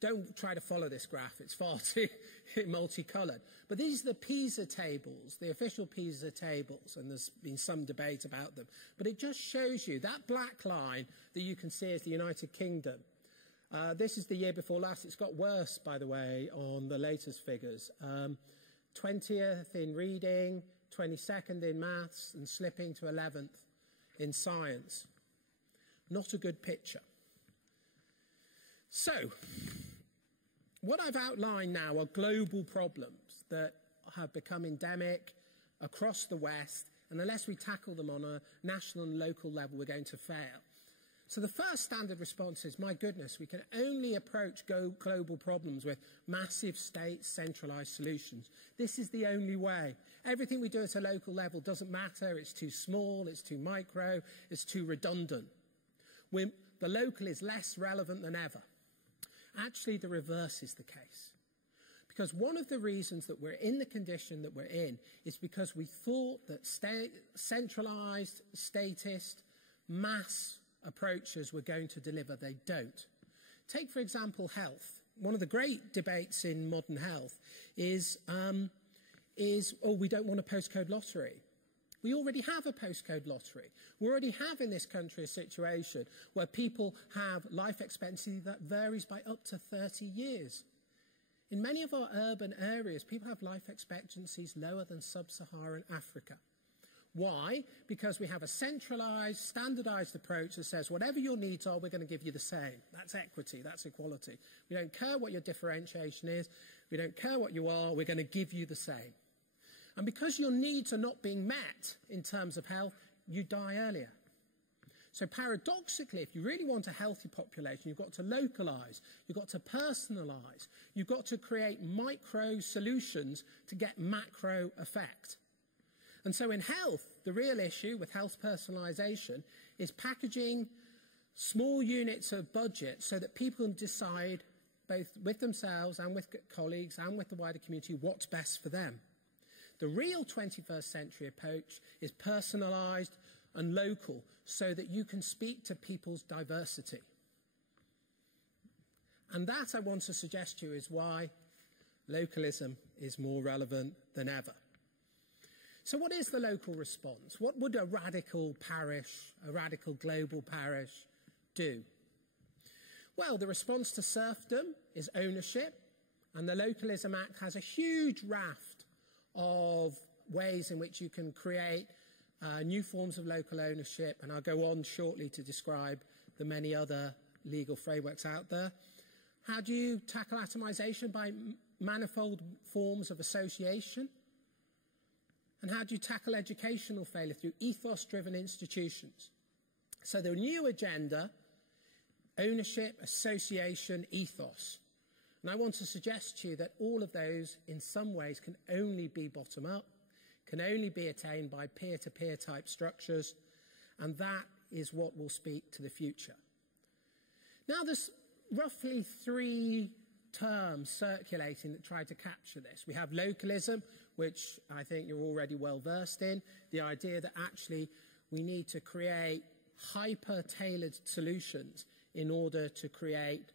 Don't try to follow this graph. It's far too multicoloured. But these are the PISA tables, the official PISA tables, and there's been some debate about them. But it just shows you that black line that you can see is the United Kingdom. This is the year before last. It's got worse, by the way, on the latest figures. 20th in reading, 22nd in maths, and slipping to 11th in science. Not a good picture. So, what I've outlined now are global problems that have become endemic across the West, and unless we tackle them on a national and local level, we're going to fail. So the first standard response is, my goodness, we can only approach global problems with massive state centralised solutions. This is the only way. Everything we do at a local level doesn't matter. It's too small, it's too micro, it's too redundant. The local is less relevant than ever. Actually, the reverse is the case. Because one of the reasons that we're in the condition that we're in is because we thought that centralised, statist, mass approaches were going to deliver. They don't. Take, for example, health. One of the great debates in modern health is we don't want a postcode lottery. We already have a postcode lottery. We already have in this country a situation where people have life expectancy that varies by up to 30 years. In many of our urban areas, people have life expectancies lower than sub-Saharan Africa. Why? Because we have a centralised, standardised approach that says whatever your needs are, we're going to give you the same. That's equity, that's equality. We don't care what your differentiation is. We don't care what you are. We're going to give you the same. And because your needs are not being met in terms of health, you die earlier. So paradoxically, if you really want a healthy population, you've got to localise, you've got to personalise, you've got to create micro solutions to get macro effect. And so in health, the real issue with health personalisation is packaging small units of budget so that people can decide, both with themselves and with colleagues and with the wider community, what's best for them. The real 21st century approach is personalised and local so that you can speak to people's diversity. And that, I want to suggest to you, is why localism is more relevant than ever. So what is the local response? What would a radical parish, a radical global parish do? Well, the response to serfdom is ownership, and the Localism Act has a huge raft of ways in which you can create new forms of local ownership, and I'll go on shortly to describe the many other legal frameworks out there. How do you tackle atomisation? By manifold forms of association. And how do you tackle educational failure? Through ethos-driven institutions. So the new agenda, ownership, association, ethos. And I want to suggest to you that all of those, in some ways, can only be bottom-up, can only be attained by peer-to-peer type structures, and that is what will speak to the future. Now, there's roughly 3 terms circulating that try to capture this. We have localism, which I think you're already well versed in, the idea that actually we need to create hyper-tailored solutions in order to create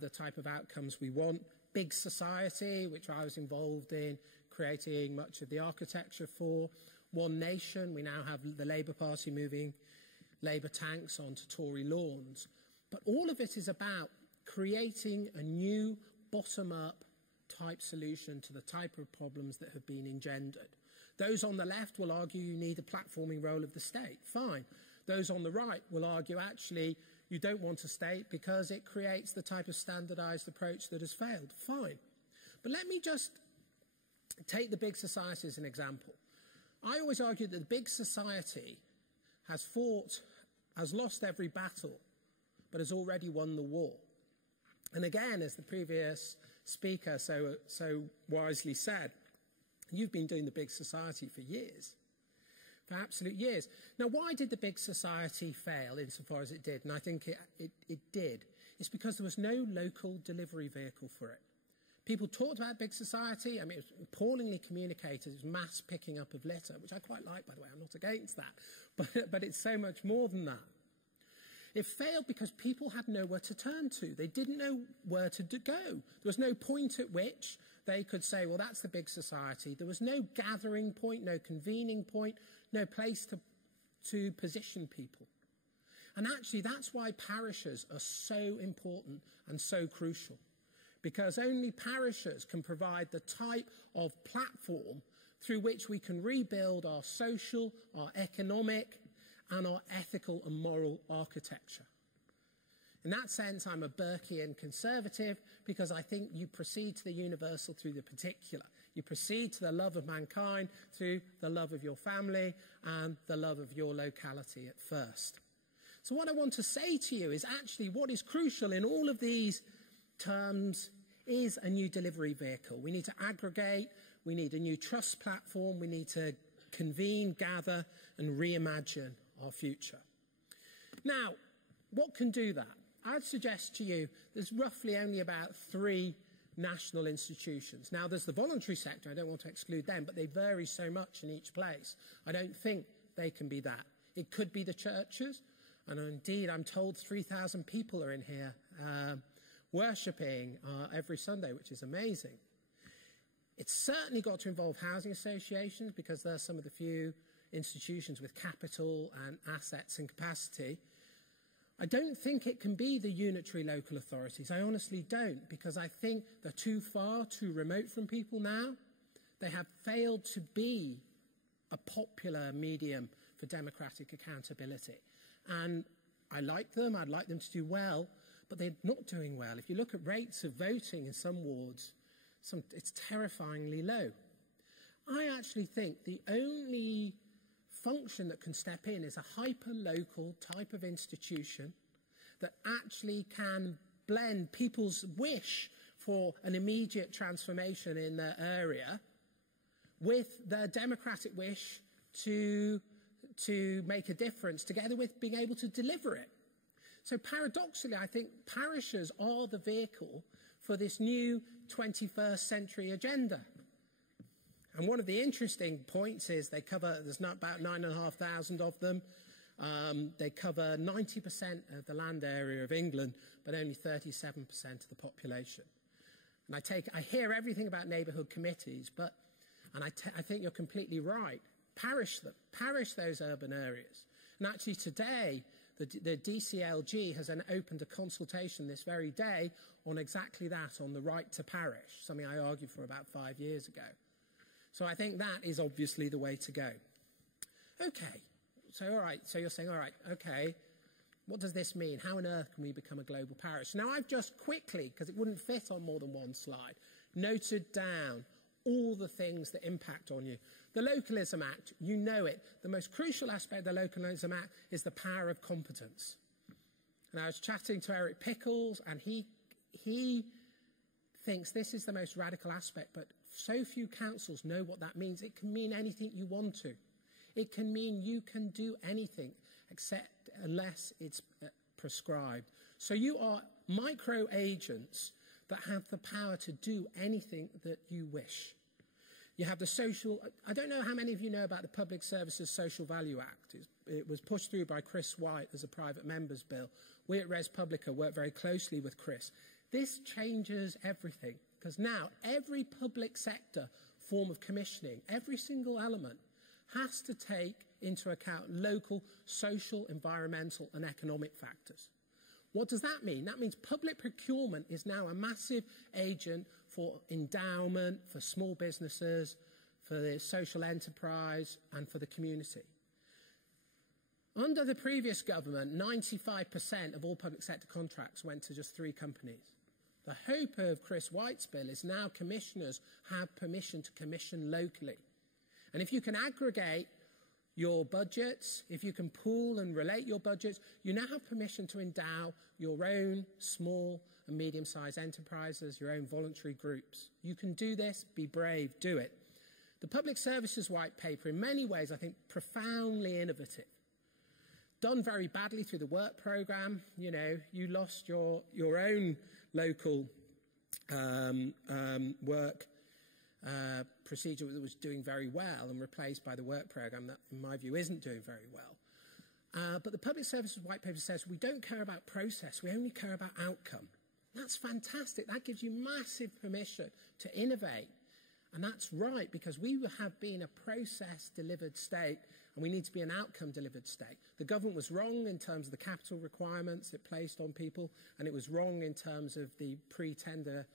the type of outcomes we want. Big society, which I was involved in creating much of the architecture for. One nation, we now have the Labour Party moving Labour tanks onto Tory lawns. But all of it is about creating a new bottom-up type solution to the type of problems that have been engendered. Those on the left will argue you need a platforming role of the state. Fine. Those on the right will argue actually you don't want a state because it creates the type of standardised approach that has failed. Fine. But let me just take the big society as an example. I always argue that the big society has lost every battle, but has already won the war. And again, as the previous speaker so wisely said, you've been doing the big society for years, for absolute years. Now, why did the big society fail insofar as it did? And I think it did. It's because there was no local delivery vehicle for it. People talked about big society. I mean, it was appallingly communicated. It was mass picking up of litter, which I quite like, by the way. I'm not against that. But it's so much more than that. It failed because people had nowhere to turn to. They didn't know where to go. There was no point at which they could say, well, that's the big society. There was no gathering point, no convening point, no place to position people. And actually, that's why parishes are so important and so crucial, because only parishes can provide the type of platform through which we can rebuild our social, our economic, and our ethical and moral architecture. In that sense, I'm a Burkean conservative, because I think you proceed to the universal through the particular. You proceed to the love of mankind through the love of your family and the love of your locality at first. So what I want to say to you is actually what is crucial in all of these terms is a new delivery vehicle. We need to aggregate, we need a new trust platform, we need to convene, gather, and reimagine our future. Now, what can do that? I'd suggest to you there's roughly only about 3 national institutions. Now, there's the voluntary sector, I don't want to exclude them, but they vary so much in each place. I don't think they can be that. It could be the churches, and indeed, I'm told 3,000 people are in here worshipping every Sunday, which is amazing. It's certainly got to involve housing associations, because they're some of the few institutions with capital and assets and capacity. I don't think it can be the unitary local authorities. I honestly don't, because I think they're too far, too remote from people now. They have failed to be a popular medium for democratic accountability. And I like them, I'd like them to do well, but they're not doing well. If you look at rates of voting in some wards, it's terrifyingly low. I actually think the only function that can step in is a hyper-local type of institution that actually can blend people's wish for an immediate transformation in their area with their democratic wish to make a difference, together with being able to deliver it. So paradoxically, I think parishes are the vehicle for this new 21st century agenda. And one of the interesting points is there's not about 9,500 of them. They cover 90% of the land area of England, but only 37% of the population. And I hear everything about neighbourhood committees, and I think you're completely right. Parish those urban areas. And actually today, the DCLG has opened a consultation this very day on exactly that, on the right to parish, something I argued for about 5 years ago. So I think that is obviously the way to go. Okay, so all right, so you're saying, all right, okay, what does this mean? How on earth can we become a global parish? Now I've just quickly, because it wouldn't fit on more than one slide, noted down all the things that impact on you. The Localism Act, you know it. The most crucial aspect of the Localism Act is the power of competence. And I was chatting to Eric Pickles, and he thinks this is the most radical aspect, but so few councils know what that means. It can mean anything you want to. It can mean you can do anything unless it's prescribed. So you are micro agents that have the power to do anything that you wish. You have the social, I don't know how many of you know about the Public Services Social Value Act. It was pushed through by Chris White as a private member's bill. We at Respublica work very closely with Chris. This changes everything, because now every public sector form of commissioning, every single element, has to take into account local, social, environmental and economic factors. What does that mean? That means public procurement is now a massive agent for endowment, for small businesses, for the social enterprise and for the community. Under the previous government, 95% of all public sector contracts went to just 3 companies. The hope of Chris White's bill is now commissioners have permission to commission locally. And if you can aggregate your budgets, if you can pool and relate your budgets, you now have permission to endow your own small and medium-sized enterprises, your own voluntary groups. You can do this, be brave, do it. The Public Services White Paper, in many ways, I think, profoundly innovative. Done very badly through the work programme. You know, you lost your own local work procedure that was doing very well and replaced by the work programme that, in my view, isn't doing very well. But the Public Services White Paper says we don't care about process, we only care about outcome. That's fantastic. That gives you massive permission to innovate. And that's right, because we have been a process-delivered state, and we need to be an outcome-delivered state. The government was wrong in terms of the capital requirements it placed on people, and it was wrong in terms of the pre-tender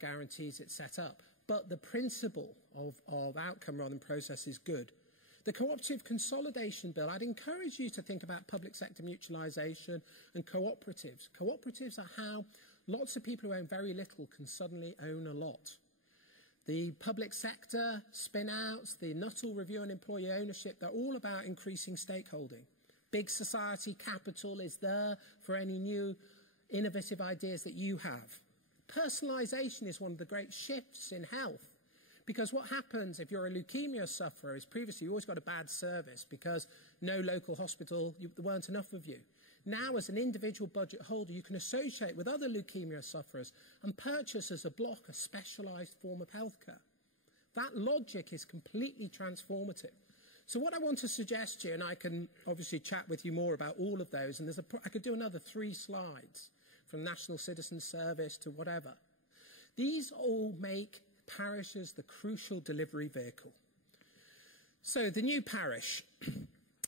guarantees it set up. But the principle of outcome rather than process is good. The Cooperative Consolidation Bill, I'd encourage you to think about public sector mutualisation and cooperatives. Cooperatives are how lots of people who own very little can suddenly own a lot. The public sector spin-outs, the Nuttall Review on Employee Ownership, they're all about increasing stakeholding. Big society capital is there for any new innovative ideas that you have. Personalisation is one of the great shifts in health. Because what happens if you're a leukemia sufferer is previously you always got a bad service because no local hospital, there weren't enough of you. Now, as an individual budget holder, you can associate with other leukemia sufferers and purchase as a block a specialised form of healthcare. That logic is completely transformative. So what I want to suggest to you, and I can obviously chat with you more about all of those, and I could do another 3 slides from National Citizen Service to whatever. These all make parishes the crucial delivery vehicle. So the new parish,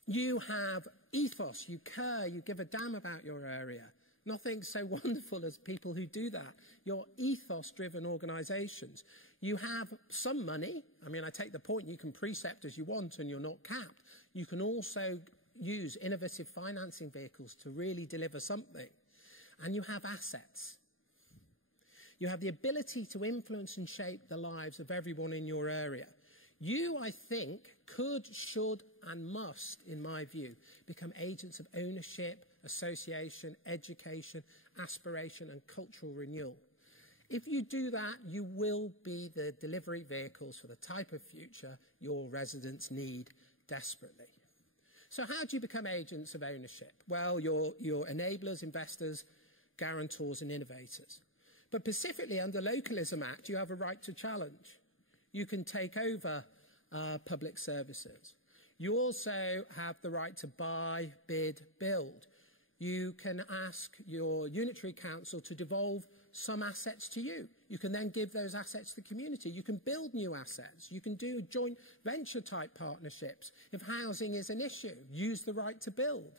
you have ethos, you care, you give a damn about your area. Nothing so wonderful as people who do that. You're ethos-driven organisations. You have some money. I mean, I take the point, you can precept as you want and you're not capped. You can also use innovative financing vehicles to really deliver something. And you have assets. You have the ability to influence and shape the lives of everyone in your area. You, I think, could, should and must, in my view, become agents of ownership, association, education, aspiration and cultural renewal. If you do that, you will be the delivery vehicles for the type of future your residents need desperately. So how do you become agents of ownership? Well, you're enablers, investors, guarantors and innovators. But specifically under Localism Act, you have a right to challenge. You can take over public services. You also have the right to buy, bid, build. You can ask your unitary council to devolve some assets to you. You can then give those assets to the community. You can build new assets. You can do joint venture type partnerships. If housing is an issue, use the right to build.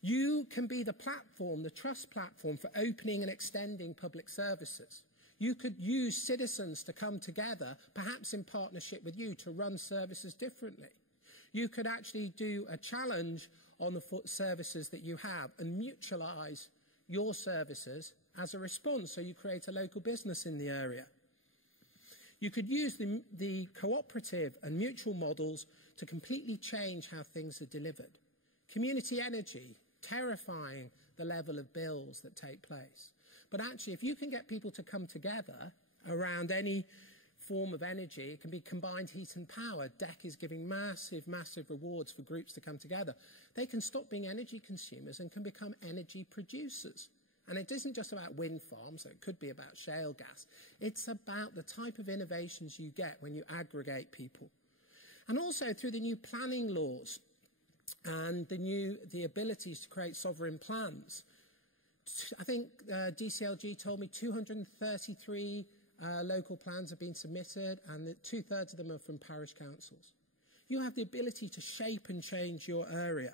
You can be the platform, the trust platform for opening and extending public services. You could use citizens to come together, perhaps in partnership with you, to run services differently. You could actually do a challenge on the services that you have and mutualise your services as a response, so you create a local business in the area. You could use the cooperative and mutual models to completely change how things are delivered. Community energy, terrifying the level of bills that take place. But actually, if you can get people to come together around any form of energy, it can be combined heat and power. DEC is giving massive, massive rewards for groups to come together. They can stop being energy consumers and can become energy producers. And it isn't just about wind farms, so it could be about shale gas. It's about the type of innovations you get when you aggregate people. And also through the new planning laws and the abilities to create sovereign plans. I think DCLG told me 233 local plans have been submitted, and 2/3 of them are from parish councils. You have the ability to shape and change your area.